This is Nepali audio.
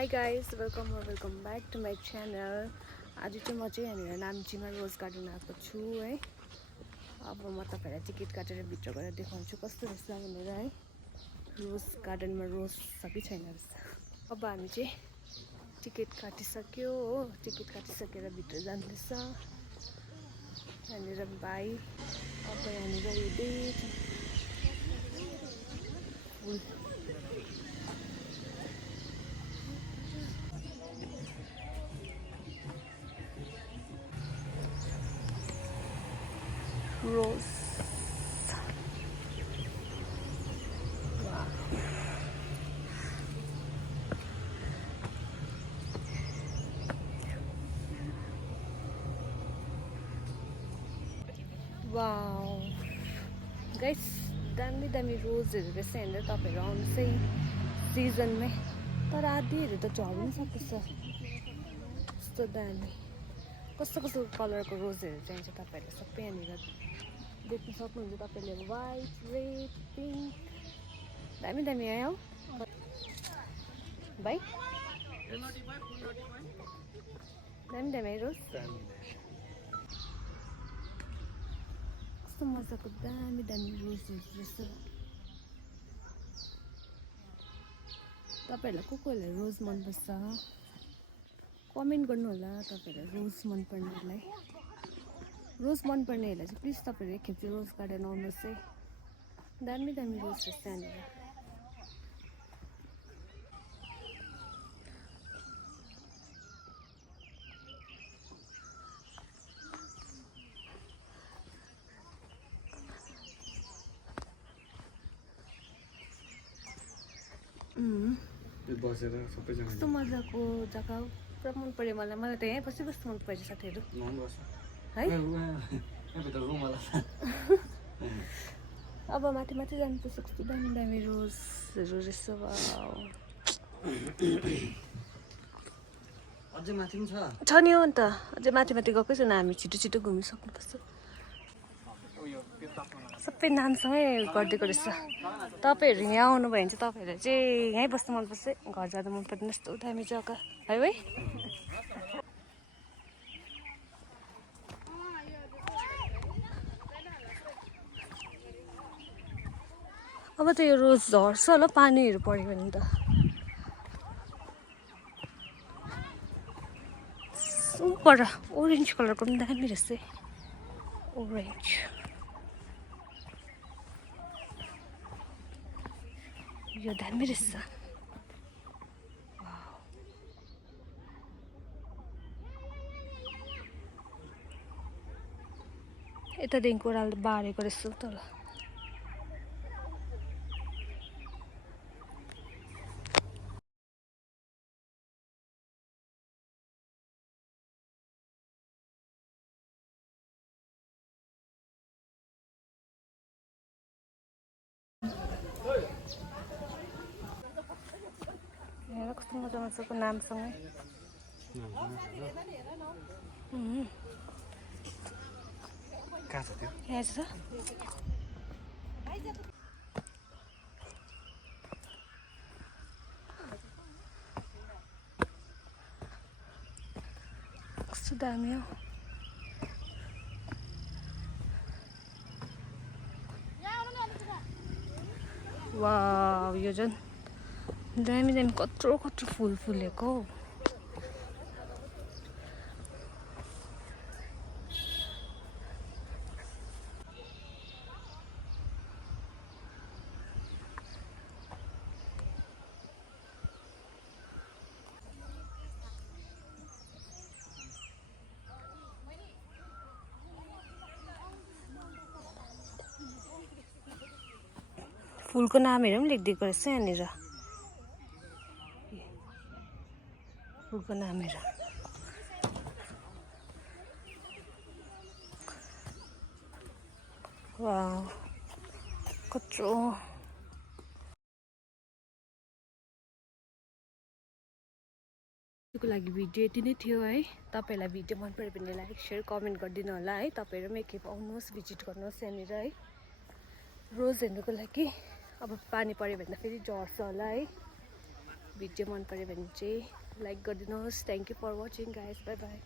Hi guys, welcome back to my channel. आज चाहिँ म चाहिँ यहाँनिर नाम्चीमा रोज गार्डन आएको छु है। अब म तपाईहरुलाई टिकट काटेर भित्र गएर देखाउँछु कस्तो रहेछ भनेर है। रोज गार्डनमा रोज छ कि छैन रहेछ। अब हामी चाहिँ टिकट काटिसक्यो हो। टिकट काटिसकेर भित्र जाँदैछ। यहाँनिर भाइ अब यहाँनिर हेर्दै फुल रोज वाउ गाइस दामी दामी रोजहरू रहेछ यहाँनिर तपाईहरु आउनुहोस् है सिजनमै तर आधीहरू त झर्न सक्छ यस्तो दामी कस्तो कस्तो कलरको रोजहरू चाहिन्छ तपाईहरुले सबै यहाँनिर देख्न सक्नुहुन्छ तपाईले व्हाइट रेड पिंक दामी दामी आयो भाइ दामी दामी रोज कस्तो मजाको दामी दामी रोजहरू रहेछ तपाईहरुलाई कोलाई रोज मनपर्छ कमेन्ट गर्नु होला तपाईहरुलाई रोज मनपर्नेलाई रोज मनपर्नेहरुलाई चाहिँ प्लिज तपाईहरु एकखेप चाहिँ रोज गार्डन आउनुहोस् है दामी दामी रोज रहेछ यहाँनिर बसेर सबैजना कस्तो मजाको जग्गा पुरा मन पर्यो मलाई त यहीँ बसी बस्नु मन पर्छ साथीहरु है अब माथि माथि जानुपर्छ कस्तो दामी दामी रोजहरू रहेछ वाउ अझै माथि पनि छ नि हो नि त अझै माथि माथि गएकै छैन हामी छिटो छिटो घुमिसक्नुपर्छ सबै नामसँगै गरिदिएको रहेछ तपाईहरु यहाँ आउनुभयो भने चाहिँ तपाईहरुलाई चाहिँ यहीँ बस्नु मनपर्छ घर जाँदा मन पर्दैन यस्तो दामी जग्गा है भाइ अब त यो रोज झर्छ होला पानीहरू पर्यो भने त सुपर ओरेन्ज कलरको पनि दामी रहेछ ओरेन्ज यो दामी रहेछ यतादेखिको ओह्रालो बारेको रहेछ तल हेर कस्तो मजा मजाको नामसँगै कहाँ छ त्यो यहाँ छ कस्तो दामी हो वाउ यो झन् दामी दामी कत्रो कत्रो फुल फुलेको हौ फुलको नामहरू पनि लेखिदिएको रहेछ यहाँनिर फुलको नामहरू वाउ कत्रो को लागि भिडियो यति नै थियो है तपाईहरुलाई भिडियो मन पर्यो भने लाइक शेयर कमेन्ट गरिदिनु होला है तपाईहरु पनि एकखेप आउनुहोस् भिजिट गर्नुहोस् यहाँनिर है रोज हेर्नुको लागि अब पानी पर्यो भने त फेरि झर्छ होला है भिडियो मन पऱ्यो भने चाहिँ लाइक गरिदिनुहोस्। Thank you for watching guys, bye by.